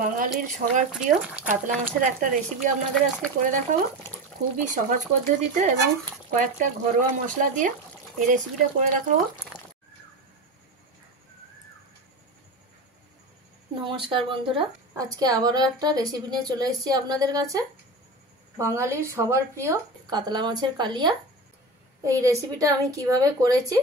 বাঙালির সবার প্রিয় কাতলা মাছের একটা রেসিপি আপনাদের আজকে করে দেখাবো। খুবই সহজ পদ্ধতিতে এবং কয়েকটা ঘরোয়া মশলা দিয়ে এই রেসিপিটা করে দেখাবো। নমস্কার বন্ধুরা, আজকে আবারও একটা রেসিপি নিয়ে চলে এসেছি আপনাদের কাছে। বাঙালির সবার প্রিয় কাতলা মাছের কালিয়া। এই রেসিপিটা আমি কিভাবে করেছি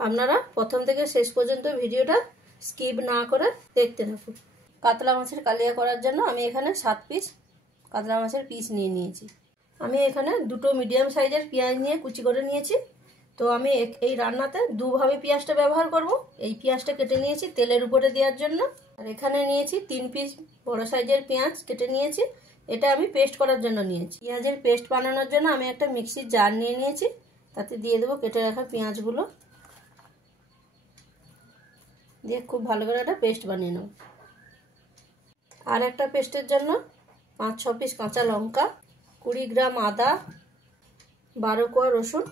আপনারা প্রথম থেকে শেষ পর্যন্ত ভিডিওটা স্কিপ না করে দেখতে থাকুন। কাতলা মাছের কালিয়া করার জন্য আমি এখানে 7 পিস কাতলা মাছের পিস নিয়ে নিয়েছি। আমি এখানে দুটো মিডিয়াম সাইজের পেঁয়াজ নিয়ে কুচি করে নিয়েছি। তো আমি এই রান্নাতে দুভাবে পেঁয়াজটা ব্যবহার করব। এই পেঁয়াজটা কেটে নিয়েছি তেলের উপরে দেওয়ার জন্য। আর এখানে নিয়েছি 3 পিস বড় সাইজের পেঁয়াজ কেটে নিয়েছি। এটা আমি পেস্ট করার জন্য নিয়েছি। পেঁয়াজের পেস্ট বানানোর জন্য আমি একটা মিক্সির জার নিয়ে নিয়েছি। তাতে দিয়ে দেবো কেটে রাখা পেঁয়াজগুলো, দিয়ে খুব ভালো করে একটা পেস্ট বানিয়ে নেব। আর একটা পেস্টের জন্য 5-6 পিস কাঁচা লঙ্কা, 20 গ্রাম আদা, 12 কোয়া রসুন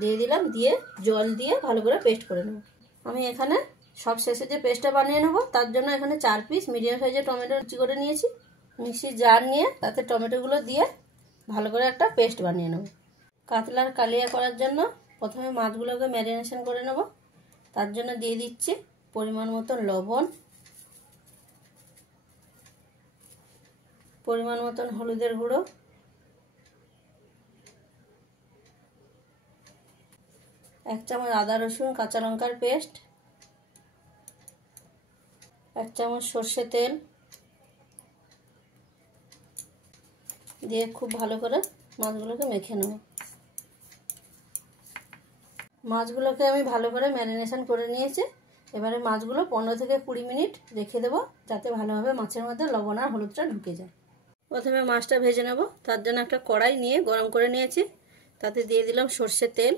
দিয়ে দিলাম। দিয়ে জল দিয়ে ভালো করে পেস্ট করে নেব। আমি এখানে সব শেষে যে পেস্টটা বানিয়ে নেব তার জন্য এখানে 4 পিস মিডিয়াম সাইজের টমেটো কুচি করে নিয়েছি। মিক্সির জার নিয়ে তাতে টমেটোগুলো দিয়ে ভালো করে একটা পেস্ট বানিয়ে নেব। কাতলার কালিয়া করার জন্য প্রথমে মাছগুলোকে ম্যারিনেশন করে নেব। তার জন্য দিয়ে দিচ্ছি পরিমাণ মতো লবণ, পরিমাণ মতন হলুদের গুঁড়ো, 1 চামচ আদা রসুন কাঁচা লঙ্কার পেস্ট, 1 চামচ সর্ষে তেল দিয়ে খুব ভালো করে মাছগুলোকে মেখে নেব। মাছগুলোকে আমি ভালো করে ম্যারিনেশন করে নিয়েছি। এবারে মাছগুলো 15 থেকে 20 মিনিট রেখে দেবো, যাতে ভালোভাবে মাছের মধ্যে লবণ আর হলুদটা ঢুকে যায়। প্রথমে মাছটা ভেজে নেব। তার জন্য একটা কড়াই নিয়ে গরম করে নিয়েছি। তাতে দিয়ে দিলাম সর্ষের তেল।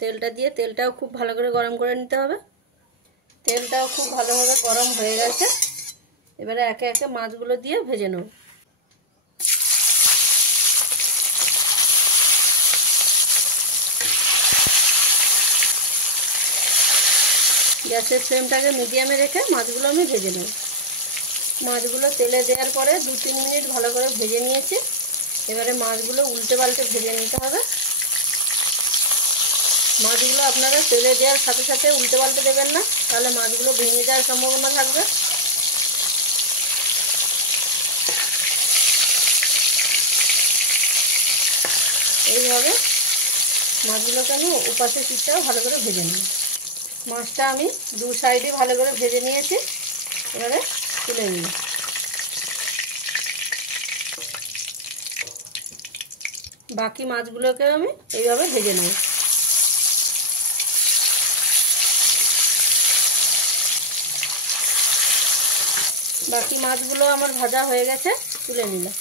তেলটা দিয়ে তেলটাও খুব ভালো করে গরম করে নিতে হবে। তেলটাও খুব ভালোভাবে গরম হয়ে গেছে। এবারে একে একে মাছগুলো দিয়ে ভেজে নেব। গ্যাসের ফ্লেমটাকে মিডিয়ামে রেখে মাছগুলো আমি ভেজে নেব। মাছগুলো তেলে দেওয়ার পরে 2-3 মিনিট ভালো করে ভেজে নিয়েছি। এবারে মাছগুলো উল্টে পাল্টে ভেজে নিতে হবে। মাছগুলো আপনারা তেলে দেওয়ার সাথে সাথে উল্টে পাল্টে দেবেন না, তাহলে মাছগুলো ভেঙে যাওয়ার সম্ভাবনা থাকবে। এইভাবে মাছগুলোকে আমি উপাসের পিঠটাও ভালো করে ভেজে নিই। মাছটা আমি 2 সাইডে ভালো করে ভেজে নিয়েছি। এবারে তুলে নিই। বাকি মাছগুলোকে আমি এইভাবে ভেজে নেব। বাকি মাছগুলো আমার ভাজা হয়ে গেছে, তুলে নিলাম।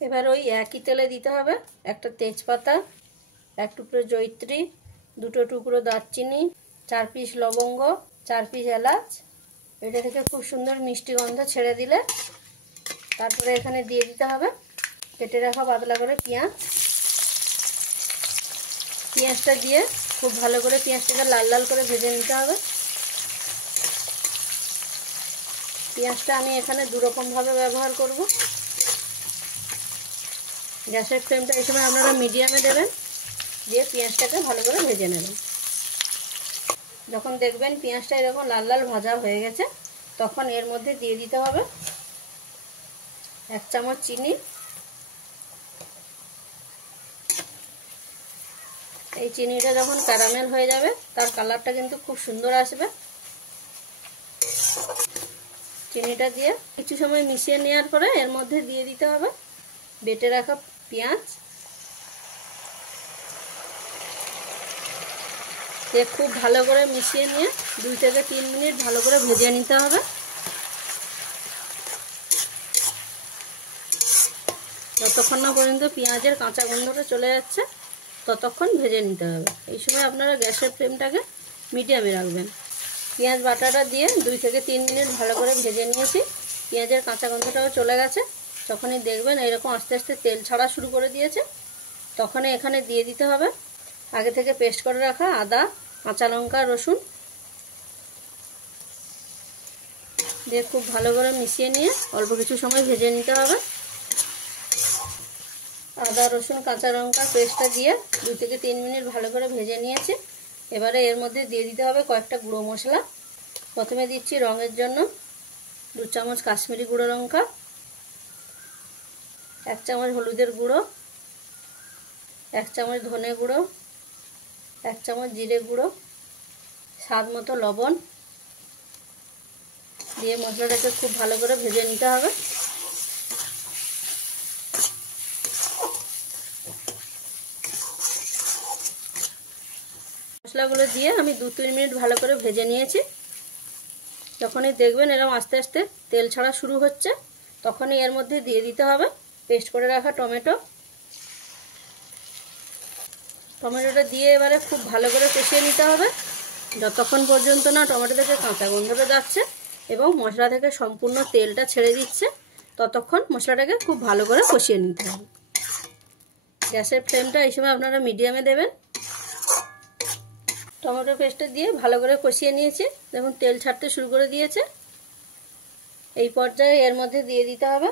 এবার ওই একই তেলে দিতে হবে একটা তেজপাতা, 1 টুকরো জয়িত্রী, 2 টুকরো দারচিনি, 4 পিস লবঙ্গ, 4 পিস এলাচ। এটা থেকে খুব সুন্দর মিষ্টি গন্ধ ছেড়ে দিলে তারপরে এখানে দিয়ে দিতে হবে কেটে রাখা পাতলা করে পেঁয়াজ। পেঁয়াজটা দিয়ে খুব ভালো করে পেঁয়াজটাকে লাল লাল করে ভেজে নিতে হবে। পেঁয়াজটা আমি এখানে 2 রকমভাবে ব্যবহার করব। গ্যাসের ফ্লেমটা এই সময় আপনারা মিডিয়ামে দেবেন, দিয়ে পেঁয়াজটাকে ভালো করে ভেজে নেবেন। যখন দেখবেন পেঁয়াজটা এরকম লাল লাল ভাজা হয়ে গেছে, তখন এর মধ্যে দিয়ে দিতে হবে 1 চামচ চিনি। এই চিনিটা যখন ক্যারামেল হয়ে যাবে তার কালারটা কিন্তু খুব সুন্দর আসবে। চিনিটা দিয়ে কিছু সময় মিশিয়ে নেওয়ার পরে এর মধ্যে দিয়ে দিতে হবে বেটে রাখা পেঁয়াজ। খুব ভালো করে মিশিয়ে নিয়ে 2 থেকে 3 মিনিট ভালো করে ভেজে নিতে হবে। যতক্ষণ না পর্যন্ত পেঁয়াজের কাঁচা গন্ধটা চলে যাচ্ছে ততক্ষণ ভেজে নিতে হবে। এই সময় আপনারা গ্যাসের ফ্লেমটাকে মিডিয়ামে রাখবেন। পেঁয়াজ বাটাটা দিয়ে 2 থেকে 3 মিনিট ভালো করে ভেজে নিয়েছি। পেঁয়াজের কাঁচা গন্ধটাও চলে গেছে। যখনই দেখবেন এরকম আস্তে আস্তে তেল ছাড়া শুরু করে দিয়েছে, তখনই এখানে দিয়ে দিতে হবে আগে থেকে পেস্ট করে রাখা আদা, কাঁচা লঙ্কা, রসুন দিয়ে খুব ভালো করে মিশিয়ে নিয়ে অল্প কিছু সময় ভেজে নিতে হবে। আদা রসুন কাঁচা লঙ্কার পেস্টটা দিয়ে 2 থেকে 3 মিনিট ভালো করে ভেজে নিয়েছি। এবারে এর মধ্যে দিয়ে দিতে হবে কয়েকটা গুঁড়ো মশলা। প্রথমে দিচ্ছি রঙের জন্য 2 চামচ কাশ্মীরি গুঁড়ো লঙ্কা, 1 চামচ হলুদের গুঁড়ো, 1 চামচ ধনে গুঁড়ো, 1 চামচ জিরে গুঁড়ো, স্বাদ মতো লবণ দিয়ে মশলাটাকে খুব ভালো করে ভেজে নিতে হবে। মশলাগুলো দিয়ে আমি 2-3 মিনিট ভালো করে ভেজে নিয়েছি। যখনই দেখবেন এরকম আস্তে আস্তে তেল ছাড়া শুরু হচ্ছে, তখনই এর মধ্যে দিয়ে দিতে হবে পেস্ট করে রাখা টমেটো। টমেটোটা দিয়ে এবারে খুব ভালো করে কষিয়ে নিতে হবে যতক্ষণ পর্যন্ত না টমেটো থেকে কাঁচা গন্ধটা যাচ্ছে এবং মশলা থেকে সম্পূর্ণ তেলটা ছেড়ে দিচ্ছে, ততক্ষণ মশলাটাকে খুব ভালো করে কষিয়ে নিতে হবে। গ্যাসের ফ্লেমটা এই সময় আপনারা মিডিয়ামে দেবেন। টমেটো পেস্টটা দিয়ে ভালো করে কষিয়ে নিয়েছি, দেখুন তেল ছাড়তে শুরু করে দিয়েছে। এই পর্যায়ে এর মধ্যে দিয়ে দিতে হবে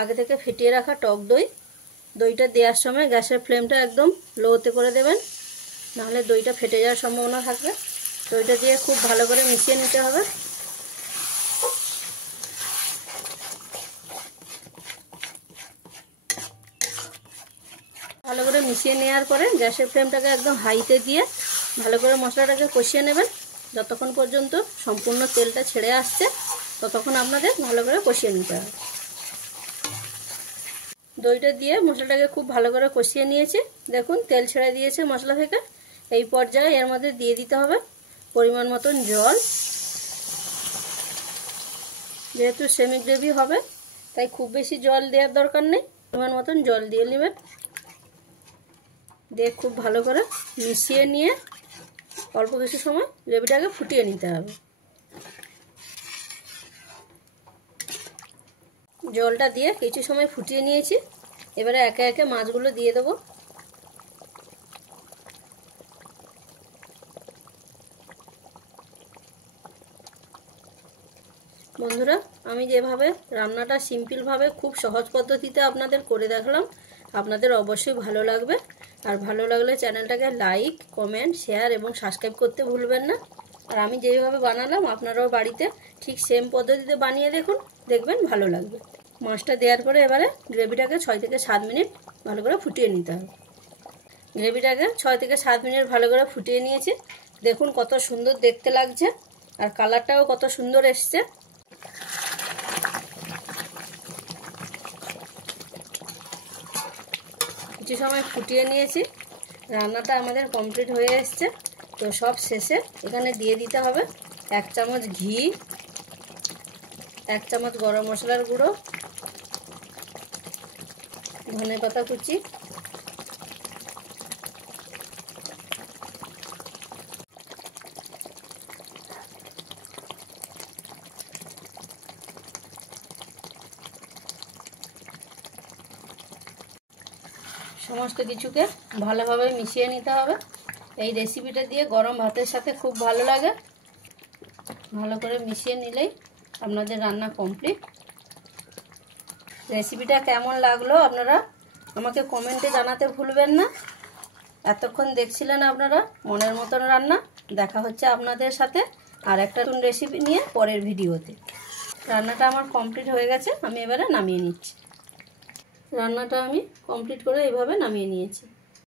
আগে থেকে ফেটিয়ে রাখা টক দই। দইটা দেওয়ার সময় গ্যাসের ফ্লেমটা একদম লোতে করে দেবেন, নাহলে দইটা ফেটে যাওয়ার সম্ভাবনা থাকবে। দইটা দিয়ে খুব ভালো করে মিশিয়ে নিতে হবে। ভালো করে মিশিয়ে নেওয়ার পরে গ্যাসের ফ্লেমটাকে একদম হাইতে দিয়ে ভালো করে মশলাটাকে কষিয়ে নেবেন। যতক্ষণ পর্যন্ত সম্পূর্ণ তেলটা ছেড়ে আসছে ততক্ষণ আপনাদের ভালো করে কষিয়ে নিতে হবে। দইটা দিয়ে মশলাটাকে খুব ভালো করে কষিয়ে নিয়েছি, দেখুন তেল ছেড়ে দিয়েছে মশলা থেকে। এই পর্যায়ে এর মধ্যে দিয়ে দিতে হবে পরিমাণ মতন জল। যেহেতু সেমি গ্রেভি হবে তাই খুব বেশি জল দেওয়ার দরকার নেই, পরিমাণ মতন জল দিয়ে নেবেন। দিয়ে খুব ভালো করে মিশিয়ে নিয়ে অল্প কিছু সময় গ্রেভিটাকে ফুটিয়ে নিতে হবে। জলটা দিয়ে কিছু সময় ফুটিয়ে নিয়েছি, এবারে একে একে মাছগুলো দিয়ে দেবো। বন্ধুরা, আমি যেভাবে রান্নাটা সিম্পলভাবে খুব সহজ পদ্ধতিতে আপনাদের করে দেখালাম, আপনাদের অবশ্যই ভালো লাগবে। আর ভালো লাগলে চ্যানেলটাকে লাইক, কমেন্ট, শেয়ার এবং সাবস্ক্রাইব করতে ভুলবেন না। আর আমি যেভাবে বানালাম আপনারাও বাড়িতে ঠিক সেম পদ্ধতিতে বানিয়ে দেখুন, দেখবেন ভালো লাগবে। মাছটা দেওয়ার পরে এবারে গ্রেভিটাকে 6 থেকে 7 মিনিট ভালো করে ফুটিয়ে নিতে হবে। গ্রেভিটাকে 6 থেকে 7 মিনিট ভালো করে ফুটিয়ে নিয়েছি, দেখুন কত সুন্দর দেখতে লাগছে আর কালারটাও কত সুন্দর এসছে। কিছু সময় ফুটিয়ে নিয়েছি, রান্নাটা আমাদের কমপ্লিট হয়ে এসছে। তো সব শেষে এখানে দিয়ে দিতে হবে 1 চামচ ঘি, 1 চামচ গরম মশলার গুঁড়ো, ধনেপাতা কুচি, সমস্ত কিছুকে ভালোভাবে মিশিয়ে নিতে হবে। এই রেসিপিটা দিয়ে গরম ভাতের সাথে খুব ভালো লাগে। ভালো করে মিশিয়ে নিলেই আপনাদের রান্না কমপ্লিট। রেসিপিটা কেমন লাগলো আপনারা আমাকে কমেন্টে জানাতে ভুলবেন না। এতক্ষণ দেখছিলেন আপনারা মনের মতন রান্না। দেখা হচ্ছে আপনাদের সাথে আর একটা নতুন রেসিপি নিয়ে পরের ভিডিওতে। রান্নাটা আমার কমপ্লিট হয়ে গেছে, আমি এবারে নামিয়ে নিচ্ছি। রান্নাটা আমি কমপ্লিট করে এইভাবে নামিয়ে নিয়েছি।